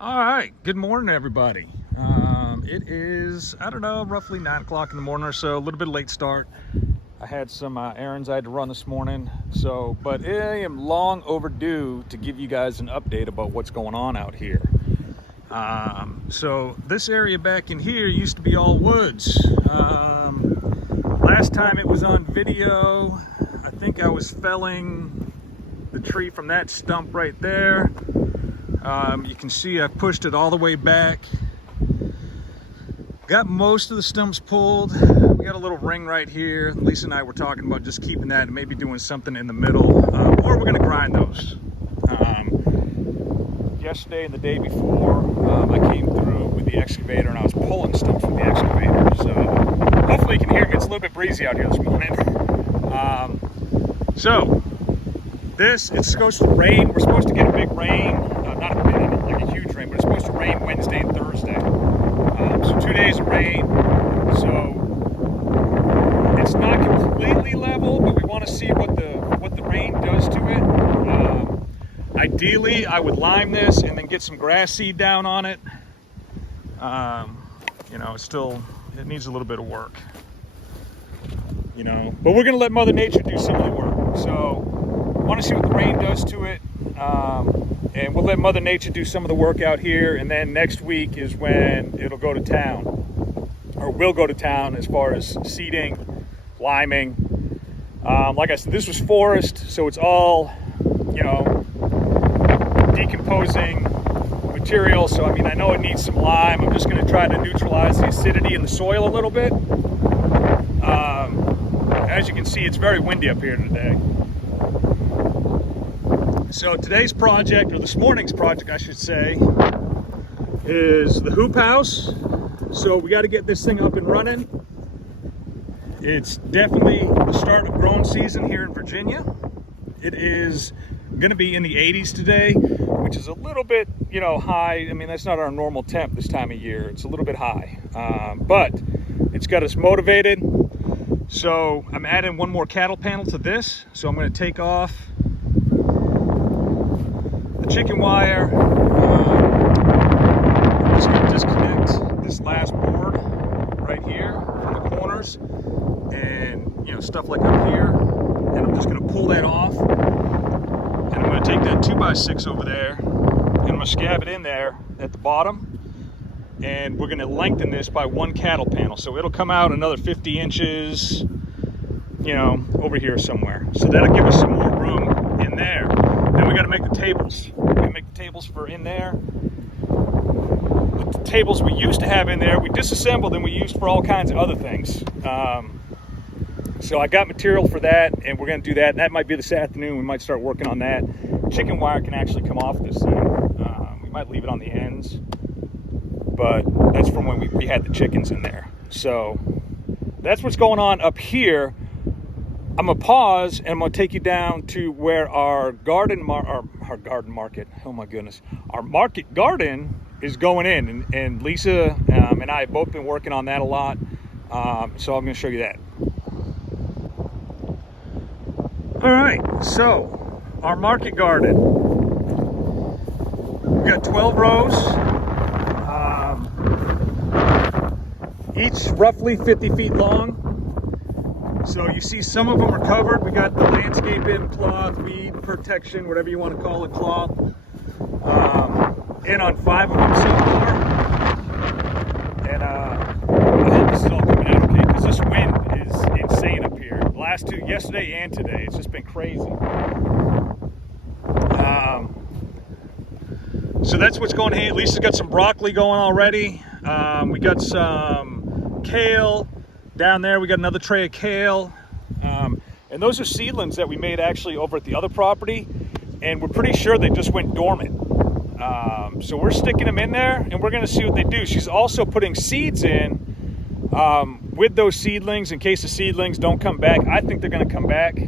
All right, good morning, everybody. It is, I don't know, roughly 9 o'clock in the morning or so, a little bit late start. I had some errands I had to run this morning, but I am long overdue to give you guys an update about what's going on out here. So this area back in here used to be all woods. Last time it was on video, I think I was felling the tree from that stump right there. You can see I pushed it all the way back. Got most of the stumps pulled. We got a little ring right here. Lisa and I were talking about just keeping that and maybe doing something in the middle, or we're gonna grind those. Yesterday and the day before, I came through with the excavator and I was pulling stumps with the excavator. So hopefully you can hear me. It's a little bit breezy out here this morning. It's supposed to rain. We're supposed to get a big rain. Not like a huge rain, but it's supposed to rain Wednesday and Thursday. So 2 days of rain. So it's not completely level, but we want to see what the rain does to it. Ideally, I would lime this and then get some grass seed down on it. It needs a little bit of work. But we're gonna let Mother Nature do some of the work. So I want to see what the rain does to it. And we'll let Mother Nature do some of the work out here, and then next week is when it'll go to town, or will go to town as far as seeding, liming. Like I said, this was forest, so it's all, decomposing material. So I know it needs some lime. I'm just going to try to neutralize the acidity in the soil a little bit. As you can see, it's very windy up here today. So today's project, or this morning's project I should say, is the hoop house. So we got to get this thing up and running. It's definitely the start of growing season here in Virginia. It is going to be in the 80s today, which is a little bit, high. That's not our normal temp this time of year. It's a little bit high, but it's got us motivated. So I'm adding one more cattle panel to this. So I'm going to take off chicken wire. I'm just going to disconnect this last board right here from the corners and stuff like up here, and I'm just going to pull that off, and I'm going to take that 2x6 over there and I'm going to scab it in there at the bottom, and we're going to lengthen this by one cattle panel, so it'll come out another 50 inches over here somewhere. So that'll give us some more room in there. Then we got to make the tables. We got to make the tables for in there. The tables we used to have in there, we disassembled and we used for all kinds of other things. So I got material for that, and we're going to do that. And that might be this afternoon. We might start working on that. Chicken wire can actually come off this thing. We might leave it on the ends, but that's from when we had the chickens in there. So that's what's going on up here. I'm gonna pause and I'm gonna take you down to where our garden market. Oh my goodness, our market garden is going in, and Lisa and I have both been working on that a lot. So I'm gonna show you that. All right, so our market garden. We got 12 rows, each roughly 50 feet long. So you see some of them are covered. We got the landscaping cloth, weed protection, whatever you want to call it, cloth. In on 5 of them so far. And I hope this is all coming out okay, because this wind is insane up here. The last two, yesterday and today, it's just been crazy. So that's what's going on. Lisa's got some broccoli going already. We got some kale. Down there we got another tray of kale, and those are seedlings that we made actually over at the other property, and we're pretty sure they just went dormant. So we're sticking them in there, and we're going to see what they do. She's also putting seeds in with those seedlings in case the seedlings don't come back. I think they're going to come back.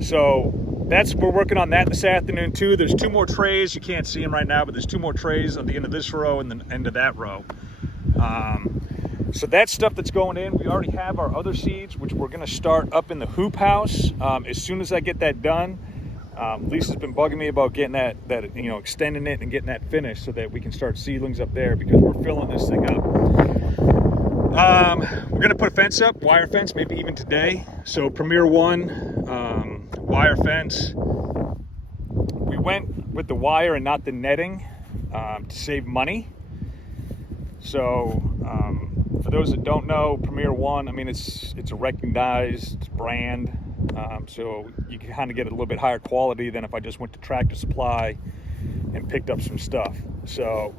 So we're working on that this afternoon too. There's 2 more trays. You can't see them right now, but there's 2 more trays at the end of this row and the end of that row. So that's stuff that's going in. We already have our other seeds, which we're going to start up in the hoop house. As soon as I get that done, Lisa's been bugging me about getting that extending it and getting that finished so that we can start seedlings up there, because we're filling this thing up. We're gonna put a fence up, wire fence, maybe even today. So Premier One, wire fence. We went with the wire and not the netting to save money. So for those that don't know, Premier One, I mean, it's a recognized brand. So you can kind of get a little bit higher quality than if I just went to Tractor Supply and picked up some stuff. So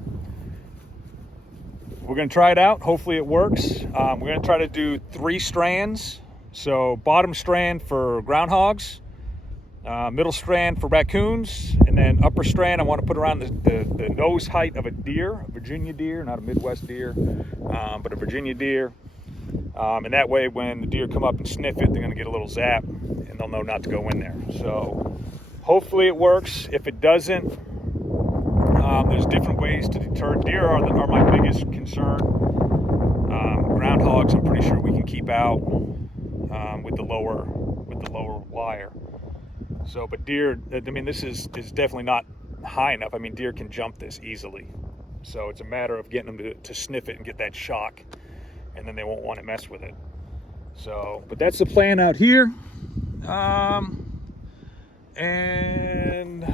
we're going to try it out. Hopefully it works. We're going to try to do 3 strands. So bottom strand for groundhogs, middle strand for raccoons, and then upper strand I want to put around the nose height of a deer, a Virginia deer, not a Midwest deer, but a Virginia deer. And that way when the deer come up and sniff it, they're going to get a little zap and they'll know not to go in there. So hopefully it works. If it doesn't, there's different ways to deter. Deer are my biggest concern. Groundhogs, I'm pretty sure we can keep out with the lower wire. So, but deer, I mean, this is definitely not high enough. I mean, deer can jump this easily. So it's a matter of getting them to sniff it and get that shock, and then they won't want to mess with it. So, but that's the plan out here. And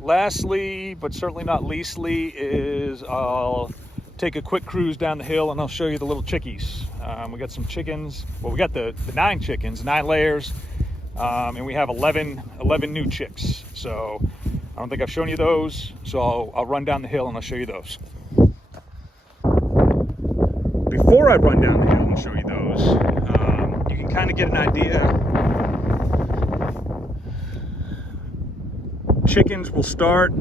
lastly, but certainly not leastly, is I'll take a quick cruise down the hill and I'll show you the little chickies. We got some chickens. Well, we got the 9 chickens, 9 layers, and we have 11 new chicks. So I don't think I've shown you those. So I'll run down the hill and I'll show you those. Before I run down the hill and show you those, you can kind of get an idea. Chickens will start,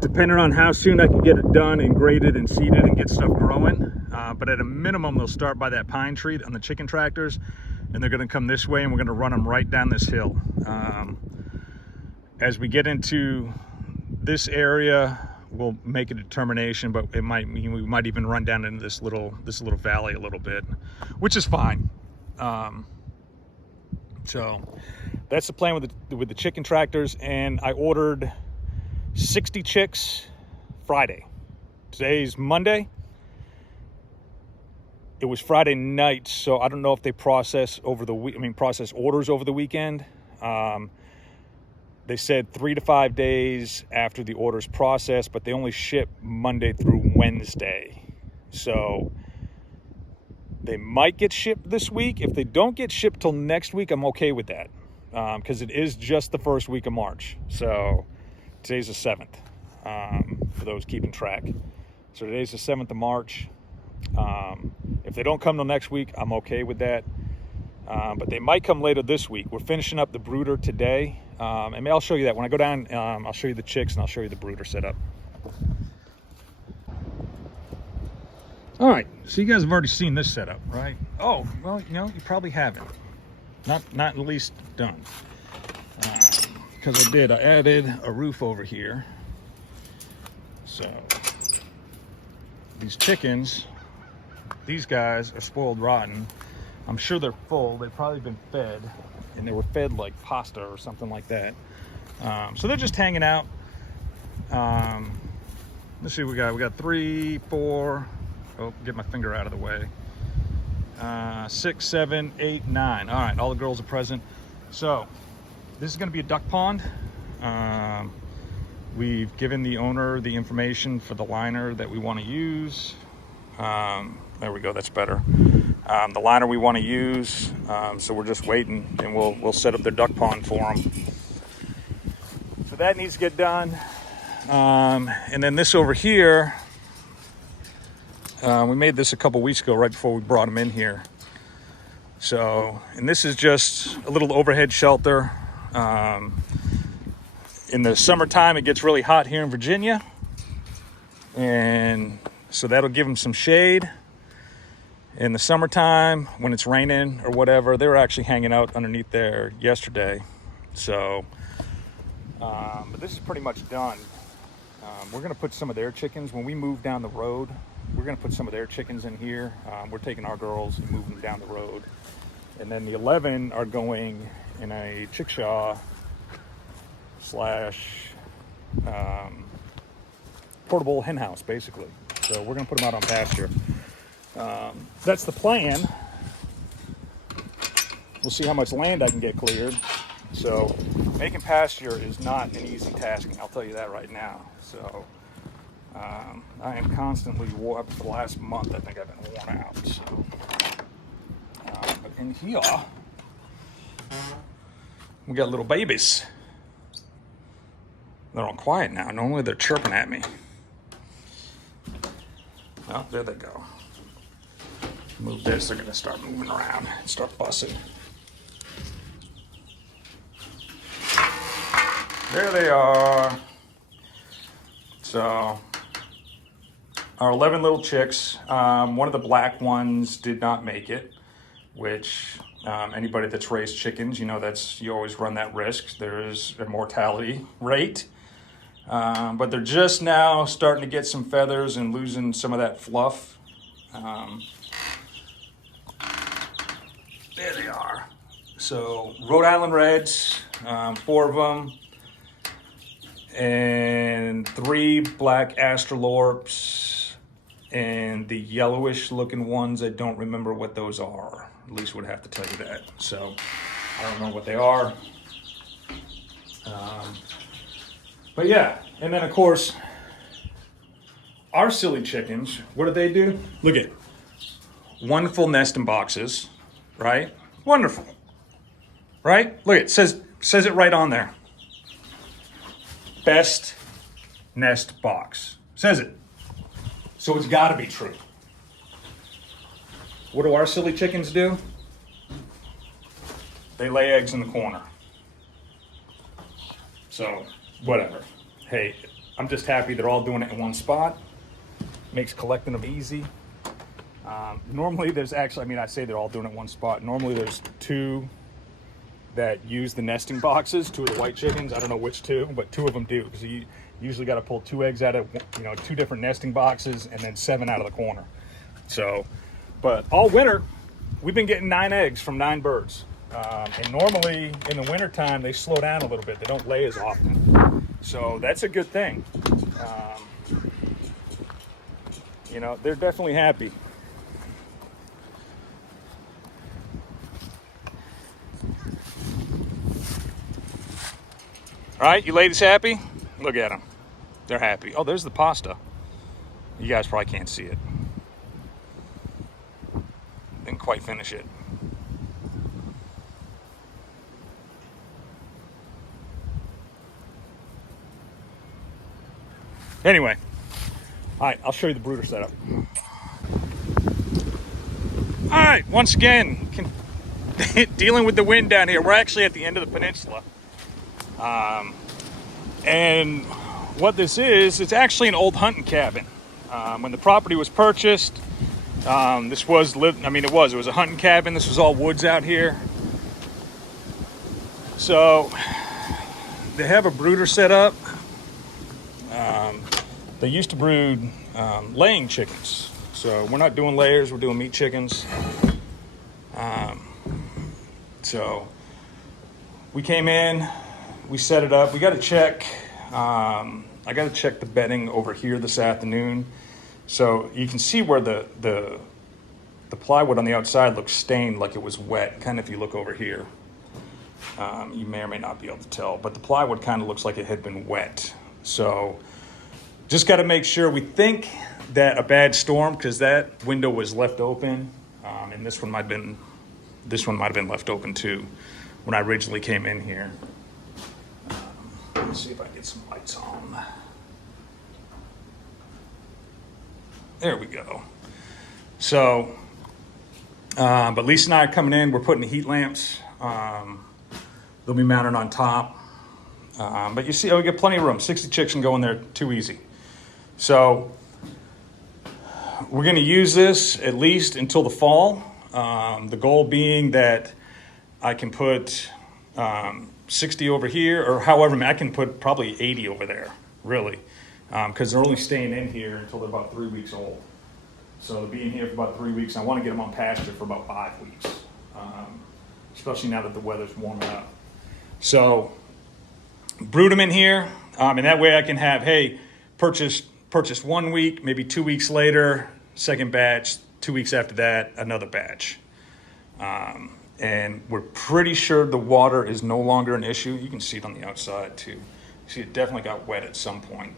depending on how soon I can get it done and graded and seeded and get stuff growing. But at a minimum, they'll start by that pine tree on the chicken tractors, and they're going to come this way, and we're going to run them right down this hill. As we get into this area, we'll make a determination, but it might mean we might even run down into this little valley a little bit, which is fine. So that's the plan with the chicken tractors, and I ordered 60 chicks Friday. Today's Monday. It was Friday night, so I don't know if they process orders over the weekend. They said 3 to 5 days after the order's processed, but they only ship Monday through Wednesday. So they might get shipped this week. If they don't get shipped till next week, I'm okay with that, because it is just the first week of March. So today's the 7th, for those keeping track. So today's the 7th of March. If they don't come till next week, I'm okay with that. But they might come later this week. We're finishing up the brooder today. And I'll show you that. When I go down, I'll show you the chicks and I'll show you the brooder setup. All right, so you guys have already seen this setup, right? Oh, well, you probably haven't. Not at least done. Because I added a roof over here. So these chickens, these guys are spoiled rotten. I'm sure they're full. They've probably been fed, and they were fed like pasta or something like that. So they're just hanging out. Let's see what we got. We got 3, 4. Oh, get my finger out of the way. 6, 7, 8, 9. All right, all the girls are present. So this is going to be a duck pond. We've given the owner the information for the liner that we want to use. There we go, that's better. The liner we want to use, so we're just waiting, and we'll set up their duck pond for them. So that needs to get done. And then this over here, we made this a couple weeks ago, right before we brought them in here. So, and this is just a little overhead shelter. In the summertime, it gets really hot here in Virginia, and so that'll give them some shade. In the summertime, when it's raining or whatever, they were actually hanging out underneath there yesterday. So, but this is pretty much done. We're going to put some of their chickens, when we move down the road, we're going to put some of their chickens in here. We're taking our girls and moving them down the road And then the 11 are going in a chickshaw slash portable hen house, basically. So we're going to put them out on pasture. That's the plan. We'll see how much land I can get cleared. So making pasture is not an easy task, I'll tell you that right now. So I am constantly for the last month, I think I've been worn out. So, but in here, we got little babies. They're all quiet now. Normally they're chirping at me. Oh, there they go. Move this, they're gonna start moving around and start bussing. There they are. So, our 11 little chicks, one of the black ones did not make it, which anybody that's raised chickens, you know, you always run that risk. There is a mortality rate. But they're just now starting to get some feathers and losing some of that fluff. There they are. So Rhode Island Reds, 4 of them, and 3 black Astrolorps, and the yellowish looking ones, I don't remember what those are. At least would have to tell you that. So I don't know what they are. But yeah, and then of course, our silly chickens, what do they do? Look at wonderful nesting boxes, right? Wonderful, right? Look, it says it right on there. Best nest box, says it. So it's gotta be true. What do our silly chickens do? They lay eggs in the corner. So, whatever. Hey, I'm just happy they're all doing it in one spot. Makes collecting them easy. Normally there's actually, I say they're all doing it in one spot. Normally there's 2 that use the nesting boxes, 2 of the white chickens. I don't know which 2, but 2 of them do. Because you usually got to pull 2 eggs out of, 2 different nesting boxes and then 7 out of the corner. So, but all winter, we've been getting 9 eggs from 9 birds. And normally in the wintertime, they slow down a little bit. They don't lay as often. So that's a good thing. They're definitely happy. All right, you ladies happy? Look at them. They're happy. Oh, there's the pasta. You guys probably can't see it. Didn't quite finish it. Anyway, all right, I'll show you the brooder setup. All right, once again, dealing with the wind down here. We're actually at the end of the peninsula. And what this is, it's actually an old hunting cabin. When the property was purchased, it was a hunting cabin. This was all woods out here. So they have a brooder set up. They used to brood laying chickens. So we're not doing layers, we're doing meat chickens. So we came in, we set it up. We got to check. I got to check the bedding over here this afternoon. So you can see where the plywood on the outside looks stained, like it was wet. Kind of if you look over here, you may or may not be able to tell, but the plywood kind of looks like it had been wet. So just got to make sure. We think that a bad storm, because that window was left open, and this one might have been left open too when I originally came in here. Let's see if I can get some lights on. There we go. So, but Lisa and I are coming in. We're putting the heat lamps. They'll be mounted on top. But you see, we get plenty of room. 60 chicks can go in there too easy. So we're going to use this at least until the fall. The goal being that I can put 60 over here, or however, I can put probably 80 over there, really, because they're only staying in here until they're about 3 weeks old. So they'll be in here for about 3 weeks. I want to get them on pasture for about 5 weeks. especially now that the weather's warming up. So brood them in here, and that way I can have, hey, purchase 1 week, maybe 2 weeks later, second batch, 2 weeks after that, another batch. And we're pretty sure the water is no longer an issue. You can see it on the outside too. See, it definitely got wet at some point.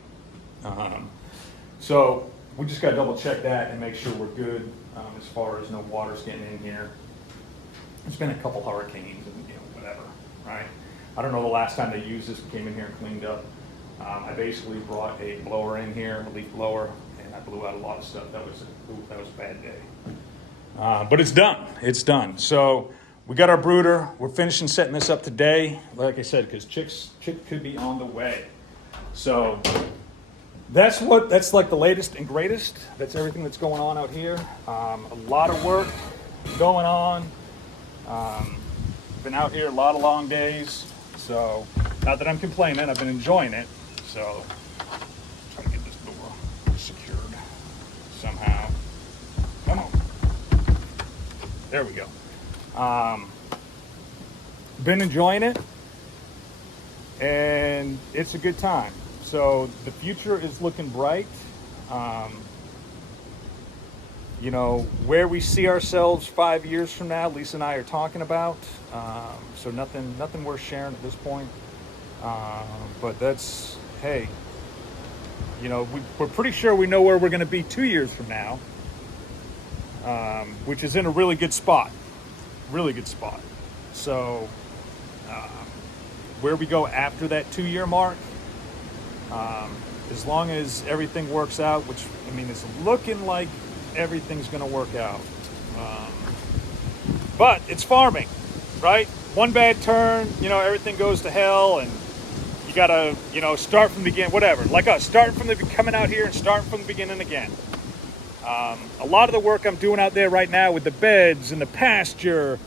So we just got to double check that and make sure we're good as far as no water's getting in here. There's been a couple hurricanes and whatever, right? I don't know the last time they used this, came in here and cleaned up. I basically brought a blower in here, a leaf blower, and I blew out a lot of stuff. That was a bad day. But it's done. It's done. So we got our brooder. We're finishing setting this up today, like I said, because chick could be on the way. So that's like the latest and greatest. That's everything that's going on out here. A lot of work going on. Been out here a lot of long days. So not that I'm complaining, I've been enjoying it. So try to get this door secured somehow. Come on. There we go. Been enjoying it, and it's a good time. So the future is looking bright. Where we see ourselves 5 years from now, Lisa and I are talking about. So nothing worth sharing at this point. But that's, hey, we're pretty sure we know where we're going to be 2 years from now, which is in a really good spot. Really good spot. So where we go after that 2-year mark, as long as everything works out, which, it's looking like everything's going to work out. But it's farming, right? One bad turn, everything goes to hell, and you got to, start from the beginning, whatever. Like us, coming out here and starting from the beginning again. A lot of the work I'm doing out there right now with the beds and the pasture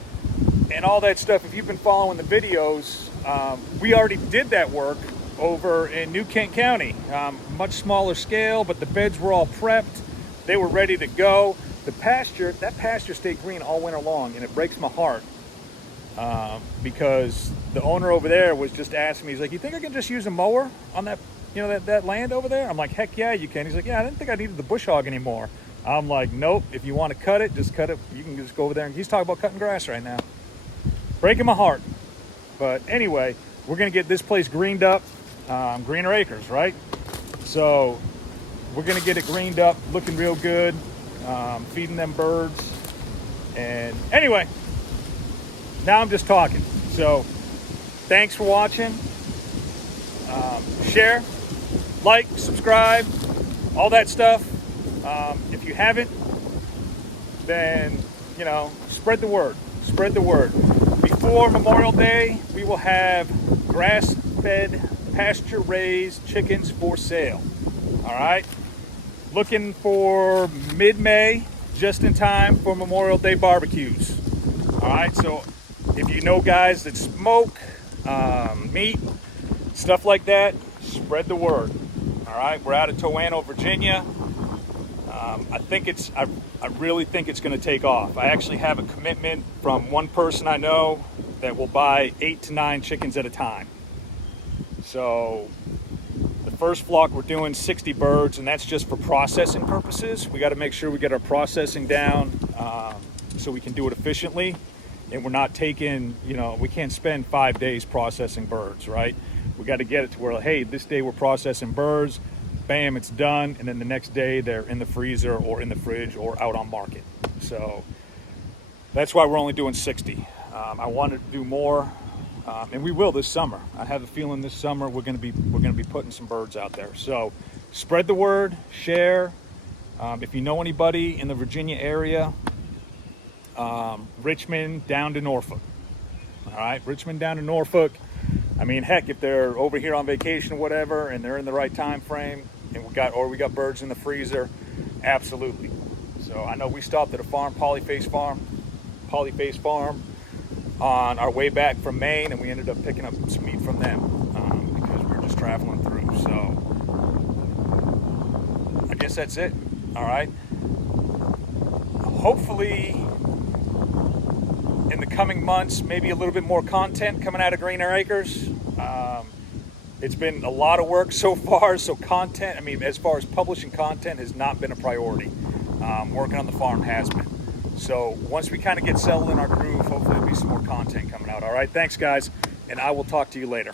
and all that stuff, if you've been following the videos, we already did that work over in New Kent County. Much smaller scale, but the beds were all prepped. They were ready to go. That pasture stayed green all winter long, and it breaks my heart because the owner over there was just asking me, he's like, you think I can just use a mower on that, that land over there? I'm like, heck yeah, you can. He's like, yeah, I didn't think I needed the bush hog anymore. I'm like, nope, if you want to cut it, just cut it. You can just go over there. And he's talking about cutting grass right now. Breaking my heart. But anyway, we're going to get this place greened up. Greener acres, right? So we're going to get it greened up, looking real good, feeding them birds. And anyway, now I'm just talking. So thanks for watching. Share, like, subscribe, all that stuff. If you haven't, then, spread the word. Spread the word. Before Memorial Day, we will have grass-fed, pasture-raised chickens for sale. All right? Looking for mid-May, just in time for Memorial Day barbecues. All right? So if you know guys that smoke meat, stuff like that, spread the word. All right? We're out of Toano, Virginia. I really think it's going to take off. I actually have a commitment from one person I know that will buy 8 to 9 chickens at a time. So the first flock, we're doing 60 birds, and that's just for processing purposes. We got to make sure we get our processing down so we can do it efficiently. And we're not taking, we can't spend 5 days processing birds, right? We got to get it to where, hey, this day we're processing birds. Bam, it's done, and then the next day they're in the freezer or in the fridge or out on market. So that's why we're only doing 60. I wanted to do more, and we will this summer. I have a feeling this summer we're going to be putting some birds out there. So spread the word, share. If you know anybody in the Virginia area, Richmond down to Norfolk. All right, Richmond down to Norfolk. Heck, if they're over here on vacation or whatever, and they're in the right time frame, and we got birds in the freezer, absolutely. So I know we stopped at a farm, Polyface Farm, on our way back from Maine, and we ended up picking up some meat from them because we were just traveling through. So I guess that's it. All right. Hopefully, in the coming months, maybe a little bit more content coming out of Greener Acres. It's been a lot of work so far, so content, I mean, as far as publishing content has not been a priority. Working on the farm has been. So once we kind of get settled in our groove, hopefully there'll be some more content coming out. All right, thanks guys, and I will talk to you later.